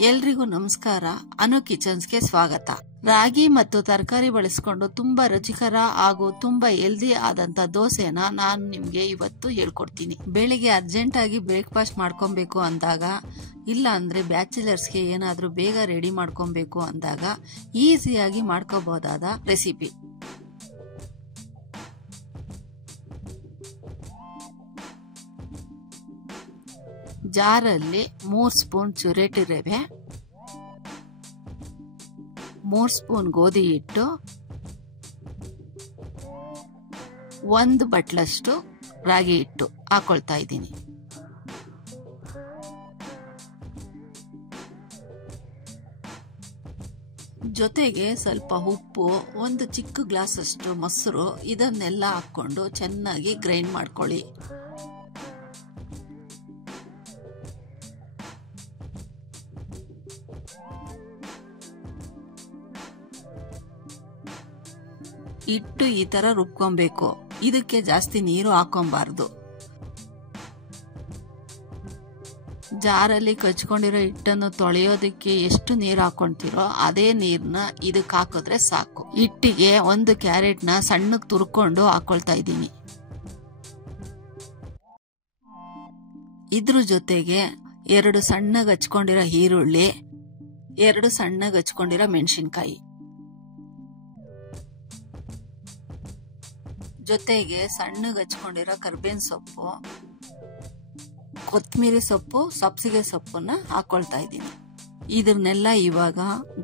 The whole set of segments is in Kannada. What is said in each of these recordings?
ಎಲ್ರಿಗೂ ನಮಸ್ಕಾರ. ಅನು ಕಿಚನ್ಸ್ಗೆ ಸ್ವಾಗತ. ರಾಗಿ ಮತ್ತು ತರಕಾರಿ ಬಳಸಿಕೊಂಡು ತುಂಬಾ ರುಚಿಕರ ಹಾಗೂ ತುಂಬಾ ಹೆಲ್ದಿ ಆದಂತ ದೋಸೆನ ನಾನು ನಿಮ್ಗೆ ಇವತ್ತು ಹೇಳ್ಕೊಡ್ತೀನಿ. ಬೆಳಿಗ್ಗೆ ಅರ್ಜೆಂಟ್ ಆಗಿ ಬ್ರೇಕ್ಫಾಸ್ಟ್ ಮಾಡ್ಕೊಬೇಕು ಅಂದಾಗ, ಇಲ್ಲ ಅಂದ್ರೆ ಬ್ಯಾಚುಲರ್ಸ್ಗೆ ಏನಾದ್ರೂ ಬೇಗ ರೆಡಿ ಮಾಡ್ಕೊಬೇಕು ಅಂದಾಗ ಈಸಿಯಾಗಿ ಮಾಡ್ಕೋಬಹುದಾದ ರೆಸಿಪಿ. ಜಾರಲ್ಲಿ 3 ಸ್ಪೂನ್ ಚುರೇಟಿ ರವೆ, 3 ಸ್ಪೂನ್ ಗೋಧಿ ಹಿಟ್ಟು, 1 ಬಟ್ಲಷ್ಟು ರಾಗಿ ಹಿಟ್ಟು ಹಾಕೊಳ್ತಾ ಇದ್ದೀನಿ. ಜೊತೆಗೆ ಸ್ವಲ್ಪ ಉಪ್ಪು, 1 ಚಿಕ್ಕ ಗ್ಲಾಸ್ ಅಷ್ಟು ಮೊಸರು, ಇದನ್ನೆಲ್ಲ ಹಾಕೊಂಡು ಚೆನ್ನಾಗಿ ಗ್ರೈಂಡ್ ಮಾಡ್ಕೊಳ್ಳಿ. ಹಿಟ್ಟು ಈ ತರ ರುಬ್ಕೊಬೇಕು. ಇದಕ್ಕೆ ಜಾಸ್ತಿ ನೀರು ಹಾಕೊಬಾರ್ದು. ಜಾರಲ್ಲಿ ಕಚ್ಕೊಂಡಿರೋ ಹಿಟ್ಟನ್ನು ತೊಳೆಯೋದಕ್ಕೆ ಎಷ್ಟು ನೀರು ಹಾಕೊಂತೀರೋ ಅದೇ ನೀರ್ನ ಇದಕ್ಕೆ ಹಾಕಿದ್ರೆ ಸಾಕು. ಹಿಟ್ಟಿಗೆ 1 ಕ್ಯಾರೆಟ್ನ ಸಣ್ಣಕ್ಕೆ ತುರ್ಕೊಂಡು ಹಾಕೊಳ್ತಾ ಇದ್ದೀನಿ. ಇದ್ರ ಜೊತೆಗೆ 2 ಸಣ್ಣಗೆ ಹಚ್ಕೊಂಡಿರೋ ಈರುಳ್ಳಿ, 2 ಸಣ್ಣಗೆ ಹಚ್ಕೊಂಡಿರೋ ಮೆಣಸಿನ್ಕಾಯಿ, ಜೊತೆಗೆ ಸಣ್ಣಗೆ ಹಚ್ಕೊಂಡಿರೋ ಕರ್ಬೇವಿನ ಸೊಪ್ಪು, ಕೊತ್ತಂಬರಿ ಸೊಪ್ಪು, ಸಬ್ಸಿಗೆ ಸೊಪ್ಪನ್ನ ಹಾಕೊಳ್ತಾ ಇದ್ದೀನಿ. ಇದನ್ನೆಲ್ಲ ಇವಾಗ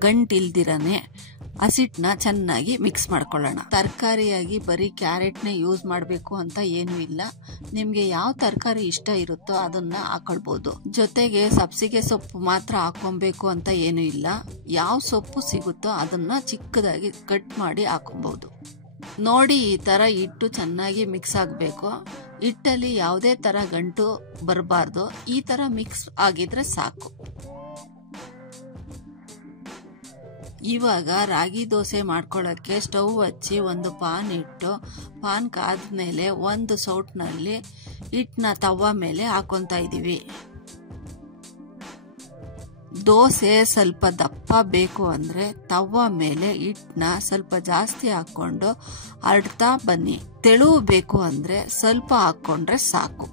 ಗಂಟಿಲ್ದಿರನೆ ಹಸಿಟ್ನ ಚೆನ್ನಾಗಿ ಮಿಕ್ಸ್ ಮಾಡ್ಕೊಳ್ಳೋಣ. ತರಕಾರಿಯಾಗಿ ಬರೀ ಕ್ಯಾರೆಟ್ನೇ ಯೂಸ್ ಮಾಡಬೇಕು ಅಂತ ಏನೂ ಇಲ್ಲ. ನಿಮ್ಗೆ ಯಾವ ತರಕಾರಿ ಇಷ್ಟ ಇರುತ್ತೋ ಅದನ್ನ ಹಾಕೊಳ್ಬಹುದು. ಜೊತೆಗೆ ಸಬ್ಸಿಗೆ ಸೊಪ್ಪು ಮಾತ್ರ ಹಾಕೊಬೇಕು ಅಂತ ಏನೂ ಇಲ್ಲ. ಯಾವ ಸೊಪ್ಪು ಸಿಗುತ್ತೋ ಅದನ್ನ ಚಿಕ್ಕದಾಗಿ ಕಟ್ ಮಾಡಿ ಹಾಕೊಬಹುದು. ನೋಡಿ, ಈ ತರ ಹಿಟ್ಟು ಚೆನ್ನಾಗಿ ಮಿಕ್ಸ್ ಆಗಬೇಕು. ಹಿಟ್ಟಲ್ಲಿ ಯಾವುದೇ ತರ ಗಂಟು ಬರಬಾರ್ದು. ಈ ತರ ಮಿಕ್ಸ್ ಆಗಿದ್ರೆ ಸಾಕು. ಇವಾಗ ರಾಗಿ ದೋಸೆ ಮಾಡ್ಕೊಳ್ಳೋಕೆ ಸ್ಟವ್ ಹಚ್ಚಿ 1 ಪಾನ್ ಇಟ್ಟು, ಪಾನ್ ಕಾದ್ಮೇಲೆ 1 ಸೌಟ್ನಲ್ಲಿ ಹಿಟ್ಟನ್ನ ತವಾ ಮೇಲೆ ಹಾಕೊಂತ ಇದೀವಿ. ದೋಸೆ ಸ್ವಲ್ಪ ದಪ್ಪ ಬೇಕು ಅಂದ್ರೆ ತವಾ ಮೇಲೆ ಹಿಟ್ಟನ್ನ ಸ್ವಲ್ಪ ಜಾಸ್ತಿ ಹಾಕೊಂಡು ಹರಡ್ತಾ ಬನ್ನಿ. ತೆಳು ಬೇಕು ಅಂದ್ರೆ ಸ್ವಲ್ಪ ಹಾಕೊಂಡ್ರೆ ಸಾಕು.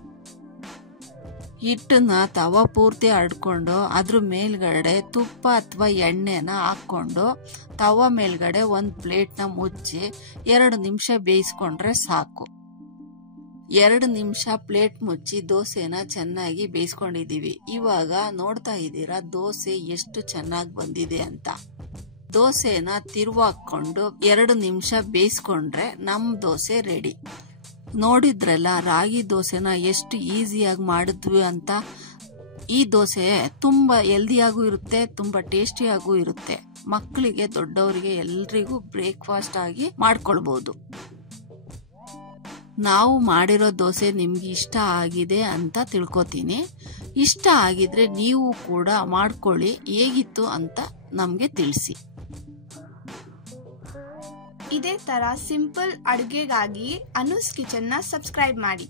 ಹಿಟ್ಟನ್ನ ತವಾ ಪೂರ್ತಿ ಹರಡ್ಕೊಂಡು ಅದ್ರ ಮೇಲ್ಗಡೆ ತುಪ್ಪ ಅಥವಾ ಎಣ್ಣೆನ ಹಾಕೊಂಡು ತವಾ ಮೇಲ್ಗಡೆ 1 ಪ್ಲೇಟ್ನ ಮುಚ್ಚಿ 2 ನಿಮಿಷ ಬೇಯಿಸ್ಕೊಂಡ್ರೆ ಸಾಕು. 2 ನಿಮಿಷ ಪ್ಲೇಟ್ ಮುಚ್ಚಿ ದೋಸೆನ ಚೆನ್ನಾಗಿ ಬೇಯಿಸ್ಕೊಂಡಿದೀವಿ. ಇವಾಗ ನೋಡ್ತಾ ಇದ್ದೀರಾ ದೋಸೆ ಎಷ್ಟು ಚೆನ್ನಾಗಿ ಬಂದಿದೆ ಅಂತ. ದೋಸೆನ ತಿರುವಾಕೊಂಡು 2 ನಿಮಿಷ ಬೇಯಿಸ್ಕೊಂಡ್ರೆ ನಮ್ ದೋಸೆ ರೆಡಿ. ನೋಡಿದ್ರಲ್ಲ ರಾಗಿ ದೋಸೆನ ಎಷ್ಟು ಈಸಿಯಾಗಿ ಮಾಡಿದ್ವಿ ಅಂತ. ಈ ದೋಸೆ ತುಂಬಾ ಹೆಲ್ದಿಯಾಗೂ ಇರುತ್ತೆ, ತುಂಬಾ ಟೇಸ್ಟಿಯಾಗೂ ಇರುತ್ತೆ. ಮಕ್ಕಳಿಗೆ, ದೊಡ್ಡವರಿಗೆ ಎಲ್ರಿಗೂ ಬ್ರೇಕ್ಫಾಸ್ಟ್ ಆಗಿ ಮಾಡ್ಕೊಳ್ಬಹುದು. ನಾವು ಮಾಡಿರೋ ದೋಸೆ ನಿಮ್ಗೆ ಇಷ್ಟ ಆಗಿದೆ ಅಂತ ತಿಳ್ಕೊತೀನಿ. ಇಷ್ಟ ಆಗಿದ್ರೆ ನೀವು ಕೂಡ ಮಾಡ್ಕೊಳ್ಳಿ. ಹೇಗಿತ್ತು ಅಂತ ನಮ್ಗೆ ತಿಳಿಸಿ. ಇದೇ ತರ ಸಿಂಪಲ್ ಅಡುಗೆಗಾಗಿ ಅನುಸ್ ಕಿಚನ್ ನ ಸಬ್ಸ್ಕ್ರೈಬ್ ಮಾಡಿ.